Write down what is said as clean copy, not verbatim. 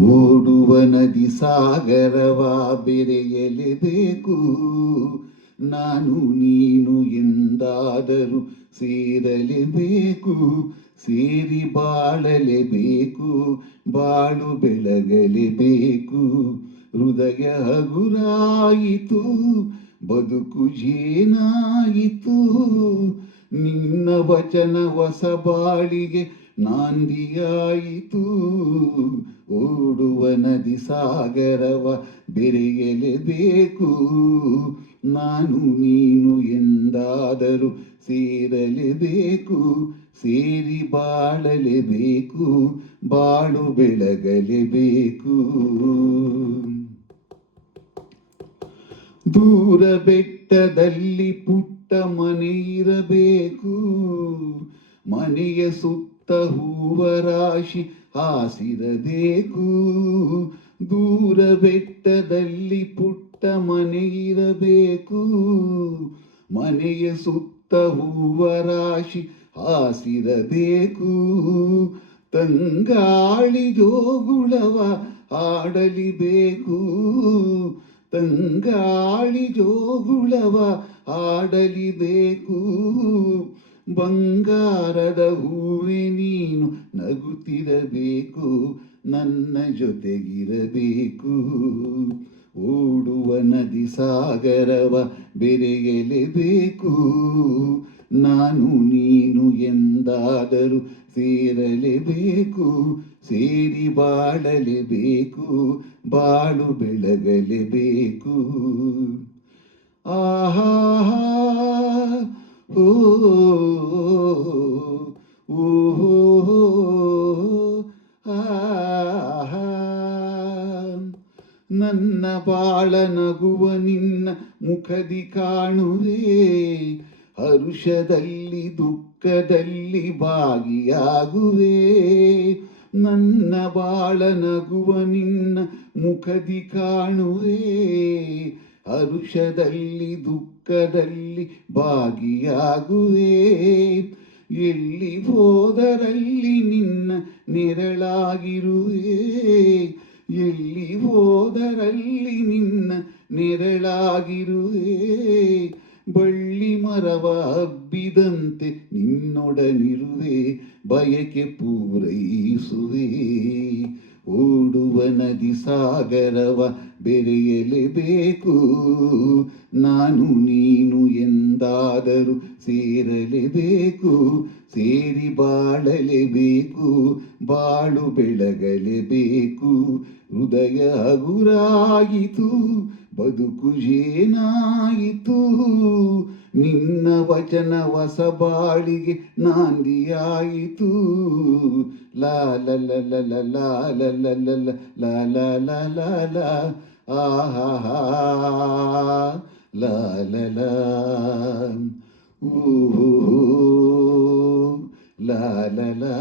ಓಡುವ ನದಿ ಸಾಗರವ ಬೆರೆಯಲೇಬೇಕು. ನಾನು ನೀನು ಎಂದಾದರೂ ಸೇರಲೇಬೇಕು. ಸೇರಿ ಬಾಳಲೇಬೇಕು. ಬಾಳು ಬೆಳಗಲೇಬೇಕು. ಹೃದಯ ಹಗುರಾಯಿತು, ಬದುಕು ಜೇನಾಯಿತು. ನಿನ್ನ ವಚನ ಹೊಸ ಬಾಳಿಗೆ ನಾಂದಿಯಾಯಿತು. ಓಡುವ ನದಿ ಸಾಗರವ ಬೆರೆಯಲೇಬೇಕು. ನಾನು ನೀನು ಎಂದಾದರೂ ಸೇರಲೇಬೇಕು. ಸೇರಿ ಬಾಳಲೇಬೇಕು. ಬಾಳು ಬೆಳಗಲೇಬೇಕು. ದೂರ ಬೆಟ್ಟದಲ್ಲಿ ಪುಟ್ಟ ಮನೆ ಇರಬೇಕು. ಮನೆಯ ಸುತ್ತ ಹೂವ ರಾಶಿ ಹಾಸಿರಬೇಕು. ದೂರ ಬೆಟ್ಟದಲ್ಲಿ ಪುಟ್ಟ ಮನೆ ಇರಬೇಕು. ಮನೆಯ ಸುತ್ತ ಹೂವ ರಾಶಿ ಹಾಸಿರಬೇಕು. ತಂಗಾಳಿ ಜೋಗುಳವ ಆಡಲಿಬೇಕು. ತಂಗಾಳಿ ಜೋಗುಳವ ಆಡಲಿಬೇಕು. ಬಂಗಾರದ ಹೂವೆ ನೀನು ನಗುತ್ತಿರಬೇಕು. ನನ್ನ ಜೊತೆಗಿರಬೇಕು. ಓಡುವ ನದಿ ಸಾಗರವ ಬೆರೆಯಲೇಬೇಕು. ನಾನು ನೀನು ಎಂದಾದರೂ ಸೇರಲೇಬೇಕು. ಸೇರಿ ಬಾಳಲೇಬೇಕು. ಬಾಳು ಬೆಳಗಲೇಬೇಕು. ಆಹಾ ಓ ಓಹೋ ಆಹಾ. ನನ್ನ ಬಾಳ ನಗುವ ನಿನ್ನ ಮುಖದಿ ಕಾಣುವೆ. ಹರುಷದಲ್ಲಿ ದುಃಖದಲ್ಲಿ ಭಾಗಿಯಾಗುವೆ. ನನ್ನ ಬಾಳ ನಗುವ ನಿನ್ನ ಮುಖದಿ ಕಾಣುವೆ. ಹರುಷದಲ್ಲಿ ದುಃಖದಲ್ಲಿ ಭಾಗಿಯಾಗುವೆ. ಎಲ್ಲಿ ಹೋದರಲ್ಲಿ ನಿನ್ನ ನೆರಳಾಗಿರುವೆ. ಎಲ್ಲಿ ಹೋದರಲ್ಲಿ ನಿನ್ನ ನೆರಳಾಗಿರುವೆ. ಬಳ್ಳಿ ಮರವ ಹಬ್ಬಿದಂತೆ ನಿನ್ನೊಡನಿರುವೆ. ಬಯಕೆ ಪೂರೈಸುವೆ. ಓಡುವ ನದಿ ಸಾಗರವ ಬೆರೆಯಲೇಬೇಕು. ನಾನು ನೀನು ಎಂದಾದರೂ ಸೇರಲೇಬೇಕು. ಸೇರಿ ಬಾಳಲೇಬೇಕು. ಬಾಳು ಬೆಳಗಲೇಬೇಕು. ಹೃದಯ ಹಗುರಾಯಿತು, ಬದುಕು ಜೇನಾಯಿತು. ನಿನ್ನ ವಚನ ಹೊಸ ಬಾಳಿಗೆ ನಾಂದಿಯಾಯಿತು. ಲಾ ಲ ಲ ಲ ಲ ಲಾ ಲ ಲ ಲ ಲ ಲಾ ಲಾ ಲಾ ಲಾ ಲಾ ಆಹಾ ಲಾ ಲ ಲಾ ಊ ಲಾ ಲ ಲಾ